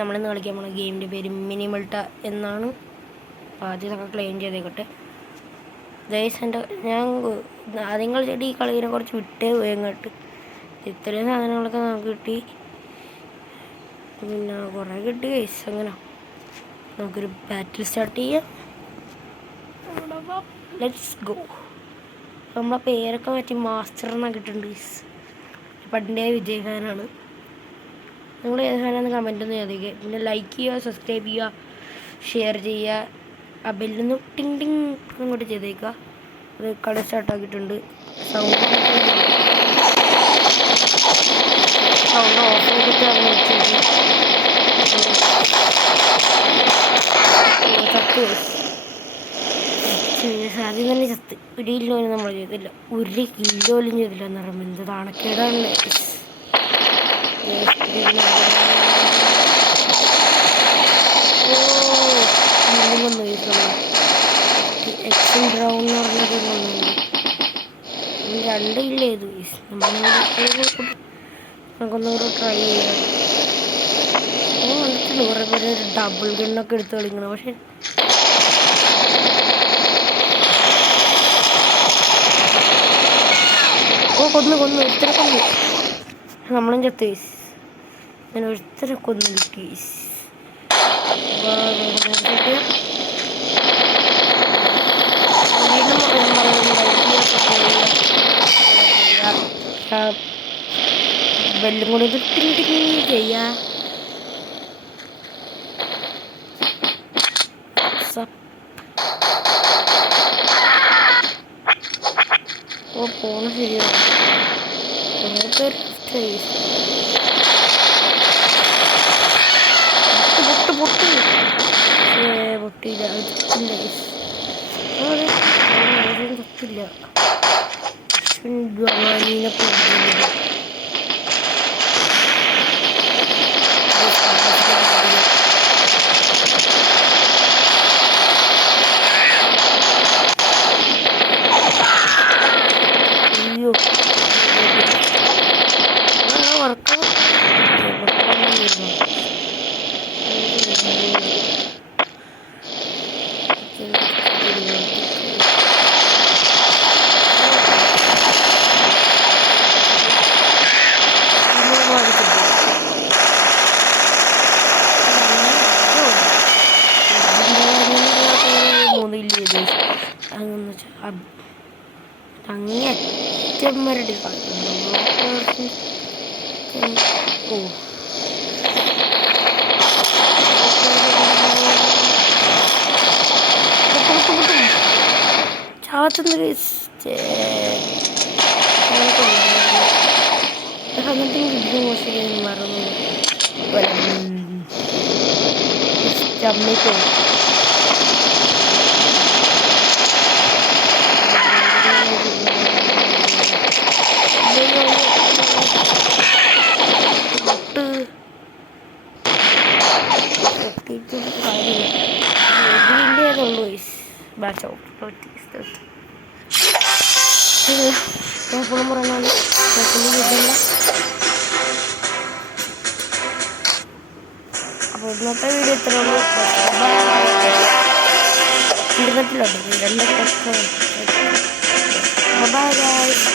നമ്മളിന്ന് കളിക്കാൻ പോകുന്ന ഗെയിമിൻ്റെ പേര് മിനിമൾട്ട എന്നാണ്. ആദ്യമൊക്കെ ക്ലെയിം ചെയ്തേക്കട്ടെ ഗൈസ്. ഞാൻ ആദ്യങ്ങൾ ചെടി ഈ കളിയെ കുറച്ച് വിട്ടേ പോയി അങ്ങോട്ട്. ഇത്രയും സാധനങ്ങളൊക്കെ നമുക്ക് കിട്ടി, പിന്നെ കുറേ കിട്ടി ഗൈസ്. അങ്ങനെ നമുക്കൊരു ബാറ്റിൽ സ്റ്റാർട്ട് ചെയ്യാം. Let's go. നമ്മളെ പേരൊക്കെ മാറ്റി മാസ്റ്റർ എന്നൊക്കെ ഇട്ടിട്ടുണ്ട് ഗൈസ്. പണ്ടേ വിജയ് ഫാനാണ്. നിങ്ങൾ ഏത് ഫാനാണെന്ന് കമൻ്റ് ഒന്ന് ചോദിക്കുക. പിന്നെ ലൈക്ക് ചെയ്യുക, സബ്സ്ക്രൈബ് ചെയ്യുക, ഷെയർ ചെയ്യുക. ആ ബെല്ലൊന്ന് ടിങ് ടിങ് അങ്ങോട്ട് ചെയ്തേക്കുക. അത് കളി സ്റ്റാർട്ടാക്കിയിട്ടുണ്ട്. സൗണ്ട് ഓഫ് ചെയ്തിട്ട് ചത്ത് ആദ്യം തന്നെ ചത്ത്. 1 കിലോനും നമ്മൾ ചെയ്തില്ല, 1 കിലോയിലും ചെയ്തില്ല എന്ന് പറയുമ്പോൾ എന്ത് നാണക്കേടാണ്. വന്നു എക്സും ബ്രൗൺ എന്ന് പറഞ്ഞത് വന്നുണ്ട്. 2 കില്ല ചെയ്തു. നമുക്കൊന്നുകൂടെ ട്രൈ ചെയ്യാം. ഞാൻ കണ്ടിട്ടുണ്ട് കുറേ പേര് ഡബിൾ ഗണ്ണൊക്കെ എടുത്ത് കളിക്കണം. പക്ഷെ കൊന്നു ഒരുത്തരെ കൊന്നു. നമ്മളും ചത്ത്. ഞാൻ ഒരുത്തരെ കൊന്നു കിട്ടി. ബെല്ലും കൂടി ചെയ്യാ. പോണ ശരിയാണ്. കുറേ പേര് പൊട്ടിയില്ല. ചത്തില്ല. അയ്യോ വർക്ക് അങ്ങേറ്റം വരടി ചാത്തുന്ന മറന്നു ചമ്മയ്ക്കോ. അപ്പോൾ ഇന്നത്തെ വീഡിയോ ഇത്ര ഉള്ളൂ. ഇന്റർനെറ്റിലുണ്ട് 2 ബൈ ഗൈസ്.